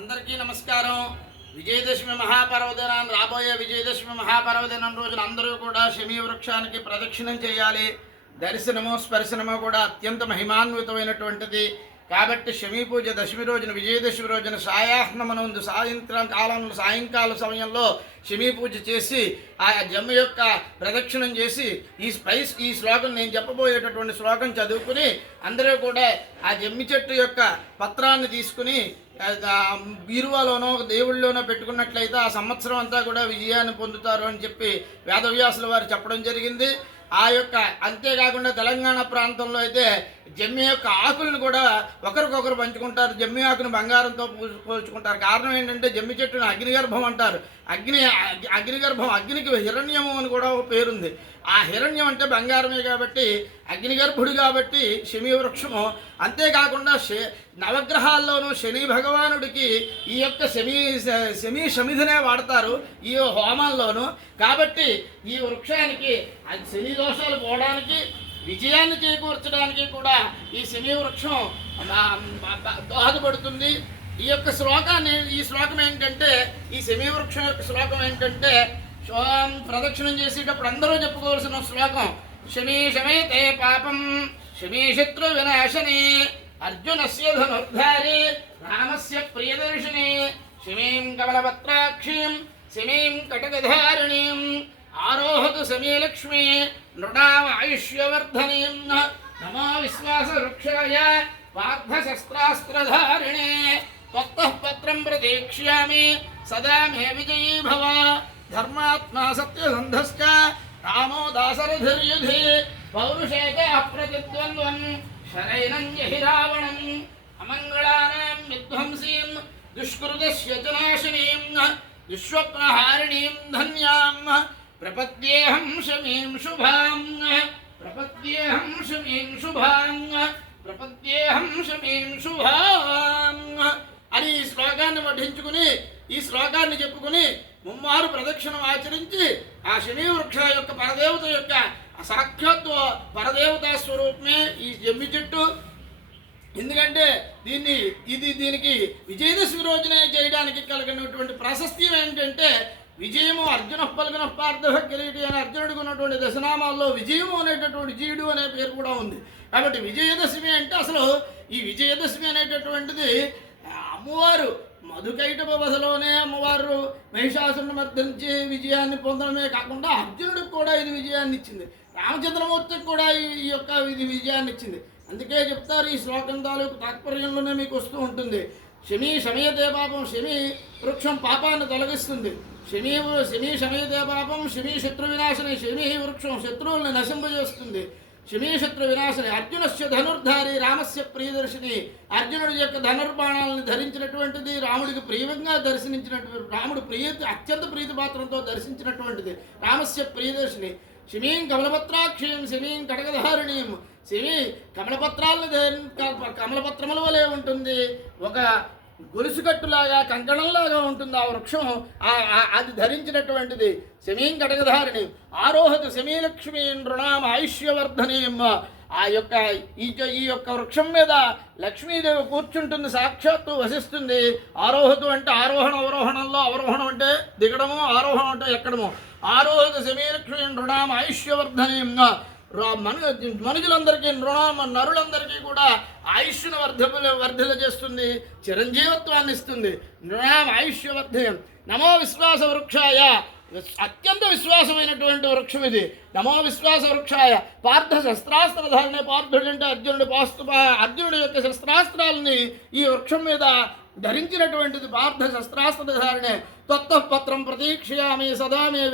అందరికీ నమస్కారం. విజయదశమి మహాపర్వదినాన్ని రాబోయే విజయదశమి మహాపర్వదినం రోజున అందరూ కూడా శమీ వృక్షానికి ప్రదక్షిణం చేయాలి. దర్శనము స్పర్శనము కూడా అత్యంత మహిమాన్వితమైనటువంటిది. కాబట్టి శమీ పూజ దశమి రోజున విజయదశమి రోజున సాయాహ్నమనందు సాయంత్రం కాలంలో సాయంకాల సమయంలో శమీ పూజ చేసి ఆ జమ్ము యొక్క ప్రదక్షిణం చేసి ఈ స్పైస్ ఈ శ్లోకం నేను చెప్పబోయేటటువంటి శ్లోకం చదువుకుని అందరూ కూడా ఆ జమ్మి చెట్టు యొక్క పత్రాన్ని తీసుకుని బీరువాలోనో దేవుళ్ళలోనో పెట్టుకున్నట్లయితే ఆ సంవత్సరం అంతా కూడా విజయాన్ని పొందుతారు అని చెప్పి వేదవ్యాసుల వారు చెప్పడం జరిగింది. ఆ యొక్క అంతేకాకుండా తెలంగాణ ప్రాంతంలో అయితే జమ్మి యొక్క ఆకులను కూడా ఒకరికొకరు పంచుకుంటారు. జమ్మి ఆకును బంగారంతో పోల్చుకుంటారు. కారణం ఏంటంటే జమ్మి చెట్టును అగ్నిగర్భం అంటారు. అగ్ని అగ్నిగర్భం అగ్నికి హిరణ్యము అని కూడా ఒక పేరుంది. ఆ హిరణ్యం అంటే బంగారమే కాబట్టి అగ్నిగర్భుడు కాబట్టి శమి వృక్షము. అంతేకాకుండా శ నవగ్రహాల్లోనూ శని భగవానుడికి ఈ యొక్క శమి శమి శమిధనే వాడతారు ఈ హోమాల్లోనూ. కాబట్టి ఈ వృక్షానికి అది శని దోషాలు పోవడానికి విజయాన్ని చేకూర్చడానికి కూడా ఈ శని వృక్షం దోహదపడుతుంది. ఈ యొక్క శ్లోకాన్ని ఈ శ్లోకం ఏంటంటే ఈ శమీ వృక్షం యొక్క శ్లోకం ఏంటంటే ప్రదక్షిణం చేసేటప్పుడు అందరూ చెప్పుకోవాల్సిన శ్లోకం శమీ శమేతే పాపం శమీ శత్రు వినాశని అర్జునస్య ధనుర్ధారి రామస్య ప్రియదర్శిని శమీం కమలపత్రాక్షీం శమీం కటకధారిణీం ఆరోహతు సమీ లక్ష్మి నృణామ ఆయుష్యవర్ధనీం నమో విశ్వాసవృక్షాయ పార్థశస్త్రాస్త్రధారిణే త్వత్తః పత్రం ప్రతీక్ష్యామి సదా మే విజయీ భవ. ధర్మాత్మా సత్యసంధశ్చ రామో దాసరథిర్యుధి పౌరుషే చ అప్రతిద్వంద్వం శరైనం జహి రావణం అమంగళానాం విధ్వంసీం దుష్కృతస్య చ నాశినీం విశ్వప్నహారిణీం ధన్యాం ప్రపద్యేహం శమీం శుభాం ప్రపద్యేహం శమీం శుభాం ప్రపద్యేహం శమీం శుభాం అని ఈ శ్లోకాన్ని పఠించుకుని ఈ శ్లోకాన్ని చెప్పుకుని ముమ్మారు ప్రదక్షిణం ఆచరించి ఆ శని వృక్ష యొక్క పరదేవత యొక్క సాక్షాత్ పరదేవతా స్వరూపమే ఈ జమ్మి చెట్టు. ఎందుకంటే దీన్ని ఇది దీనికి విజయదశమి రోజునే చేయడానికి కలిగినటువంటి ప్రశస్త్యం ఏంటంటే విజయము అర్జున పలుకున పార్థ కిరీటి అని అర్జునుడికి ఉన్నటువంటి దశనామాల్లో విజయము అనేటటువంటి జీడు అనే పేరు కూడా ఉంది. కాబట్టి విజయదశమి అంటే అసలు ఈ విజయదశమి అనేటటువంటిది అమ్మవారు మధుకైటపవసలోనే అమ్మవారు మహిషాసురుని మర్దించి విజయాన్ని పొందడమే కాకుండా అర్జునుడికి కూడా ఇది విజయాన్ని ఇచ్చింది. రామచంద్రమూర్తికి కూడా ఈ- యొక్క ఇది విజయాన్ని ఇచ్చింది. అందుకే చెప్తారు ఈ శ్లోకం తాలూకు తాత్పర్యంలోనే మీకు వస్తూ ఉంటుంది. శని శమయతే పాపం శని వృక్షం పాపాన్ని తొలగిస్తుంది. శని శని శమయతే పాపం శని శత్రు వినాశని శని వృక్షం శత్రువుల్ని నశింపజేస్తుంది. శమీశత్రు వినాశని అర్జునస్య ధనుర్ధారి రామస్య ప్రియదర్శిని అర్జునుడి యొక్క ధనుర్బాణాలను ధరించినటువంటిది రాముడికి ప్రియంగా దర్శించినటువంటి రాముడు ప్రియ అత్యంత ప్రీతి పాత్రంతో దర్శించినటువంటిది రామస్య ప్రియదర్శిని. శమీం కమలపత్రాక్షయం శమీం కడగధారిణీయం శమి కమలపత్రాలను ధరి కమలపత్రముల వలె ఉంటుంది. ఒక గొలుసుకట్టులాగా కంకణంలాగా ఉంటుంది ఆ వృక్షం. అది ధరించినటువంటిది శమీం కటకధారిణి. ఆరోహత శమీలక్ష్మి నృణామ ఆయుష్యవర్ధనీయం ఆ యొక్క ఈ యొక్క- ఈ యొక్క వృక్షం మీద లక్ష్మీదేవి కూర్చుంటుంది సాక్షాత్తు వసిస్తుంది. ఆరోహతు అంటే ఆరోహణ అవరోహణంలో అవరోహణం అంటే దిగడము ఆరోహణం అంటే ఎక్కడము. ఆరోహత శమీలక్ష్మి నృణామ ఆయుష్యవర్ధనీయంగా మన మనుషులందరికీ నృణ నరులందరికీ కూడా ఆయుష్ను వర్ధ వర్ధల చేస్తుంది చిరంజీవత్వాన్ని ఇస్తుంది. నృణాం ఆయుష్యవర్ధయం. నమో విశ్వాస వృక్షాయ. అత్యంత విశ్వాసమైనటువంటి వృక్షం ఇది. నమో విశ్వాస వృక్షాయ. పార్థ శస్త్రాస్త్రధారణ పార్థుడు అంటే అర్జునుడు పాస్తు అర్జునుడి యొక్క శస్త్రాస్త్రాలని ఈ వృక్షం మీద ధరించినటువంటిది పార్థ శస్త్రాస్త్రధారణే తత్వపత్రం ప్రతీక్షయామి సదా మే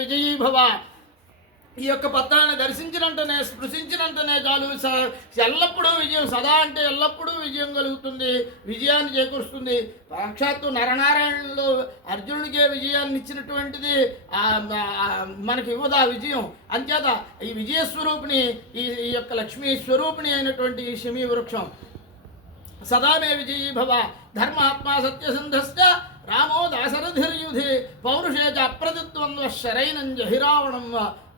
ఈ యొక్క పత్రాన్ని దర్శించినంతనే స్పృశించినంతనే చాలు. స- ఎల్లప్పుడూ విజయం సదా అంటే ఎల్లప్పుడూ విజయం కలుగుతుంది విజయాన్ని చేకూరుస్తుంది. సాక్షాత్తు నరనారాయణులు అర్జునుడికే విజయాన్ని ఇచ్చినటువంటిది మనకి ఇవ్వదు ఆ విజయం. అంచేత ఈ విజయ స్వరూపిణి ఈ ఈ యొక్క లక్ష్మీ స్వరూపిణి అయినటువంటి ఈ శమీ వృక్షం. సదా మే విజయీ భవ ధర్మాత్మా సత్యసింధశ్చ రామో దాశరథిర్యుధి పౌరుషే చ అప్రతిద్వంద్వ శరైనం జహిరావణం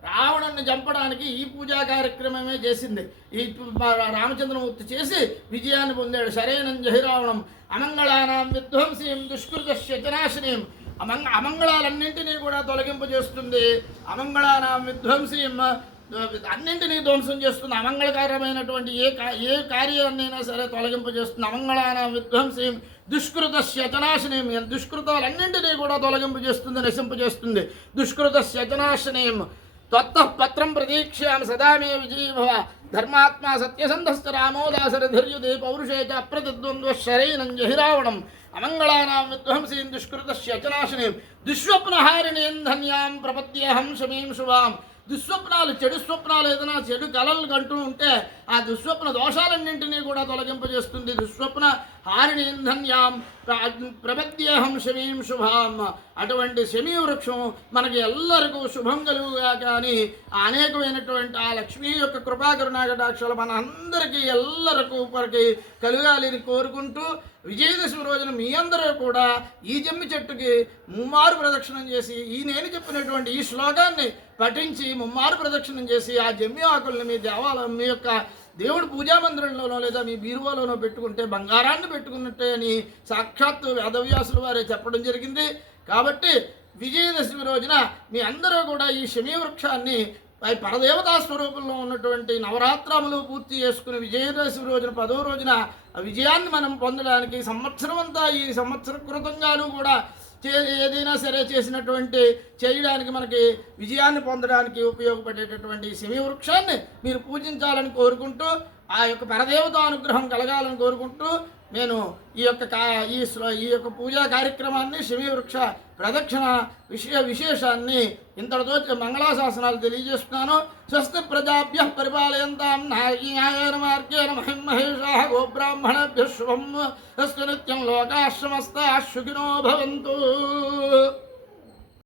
రావణుని చంపడానికి ఈ పూజా కార్యక్రమమే చేసింది. ఈ రామచంద్రమూర్తి చేసి విజయాన్ని పొందాడు. సరైన జహిరావణం అమంగళానాం విధ్వంసీం దుష్కృత శతనాశనీయం అమంగ అమంగళాలన్నింటినీ కూడా తొలగింపు చేస్తుంది. అమంగళానాం విధ్వంసీం అన్నింటినీ ధ్వంసం చేస్తుంది. అమంగళకరమైనటువంటి ఏ ఏ కార్యాన్నైనా సరే తొలగింపు చేస్తుంది. అమంగళానాం విధ్వంసీం దుష్కృత శతనాశనీయం దుష్కృతాలన్నింటినీ కూడా తొలగింపు చేస్తుంది నశింపు చేస్తుంది. దుష్కృత శతనాశనీయం త్వత్త పత్రం ప్రతీక్ష్యామి సదా మే విజయీభవ ధర్మాత్మా సత్యసంధశ్చ రామోదాసరధిర్యుదే పౌరుషే చ అప్రతిద్వంద్వ శరైనం జహిరావణం అమంగళానాం విధ్వంసీం దుష్కృత శచనాశనీం దుష్స్వప్నహారిణీం ధన్యాం ప్రపద్యేహం శమీం శుభాం దుస్వప్నాలు చెడు స్వప్నాలు ఏదైనా చెడు కలలు కంటూ ఉంటే ఆ దుస్వప్న దోషాలన్నింటినీ కూడా తొలగింపజేస్తుంది దుస్వప్న హారిణి ధన్యాం ప్రపద్యేహం శమీం శుభాం. అటువంటి శమీ వృక్షం మనకి ఎల్లరికూ శుభం కలుగుగా కానీ అనేకమైనటువంటి ఆ లక్ష్మీ యొక్క కృపాకరుణాకటాక్షలు మన అందరికీ ఎల్లరికూ మనకి కలగాలని కోరుకుంటూ విజయదశమి రోజున మీ అందరూ కూడా ఈ జమ్మి చెట్టుకి ముమ్మారు ప్రదక్షిణం చేసి ఈ నేను చెప్పినటువంటి ఈ శ్లోకాన్ని పఠించి ముమ్మారు ప్రదక్షిణం చేసి ఆ జమ్మి ఆకుల్ని మీ దేవాలయం మీ యొక్క దేవుడు పూజా మందిరంలోనో లేదా మీ బీరువాలోనో పెట్టుకుంటే బంగారాన్ని పెట్టుకున్నట్టే అని సాక్షాత్తు వేదవ్యాసుల వారే చెప్పడం జరిగింది. కాబట్టి విజయదశమి రోజున మీ అందరూ కూడా ఈ శమీ వృక్షాన్ని పై పరదేవతా స్వరూపంలో ఉన్నటువంటి నవరాత్రములు పూర్తి చేసుకుని విజయదశమి రోజున పదో రోజున ఆ విజయాన్ని మనం పొందడానికి సంవత్సరం అంతా ఈ సంవత్సర కృతంగాను కూడా ఏదైనా సరే చేసినటువంటి చేయడానికి మనకి విజయాన్ని పొందడానికి ఉపయోగపడేటటువంటి శమి వృక్షాన్ని మీరు పూజించాలని కోరుకుంటూ ఆ యొక్క పరదేవత అనుగ్రహం కలగాలని కోరుకుంటూ నేను ఈ యొక్క కా ఈ ఈ యొక్క పూజా కార్యక్రమాన్ని శమీ వృక్ష ప్రదక్షిణ విషయ విశేషాన్ని ఇంతటితో మంగళాశాసనాలు తెలియజేస్తున్నాను. స్వస్తి ప్రజాభ్య పరిపాలయంతాం న్యాయేన మార్గేణ మహిం మహేషా గోబ్రాహ్మణభ్య శుభం. అస్తు నిత్యం లోకాశ్రమస్తా సుఖినో భవంతు.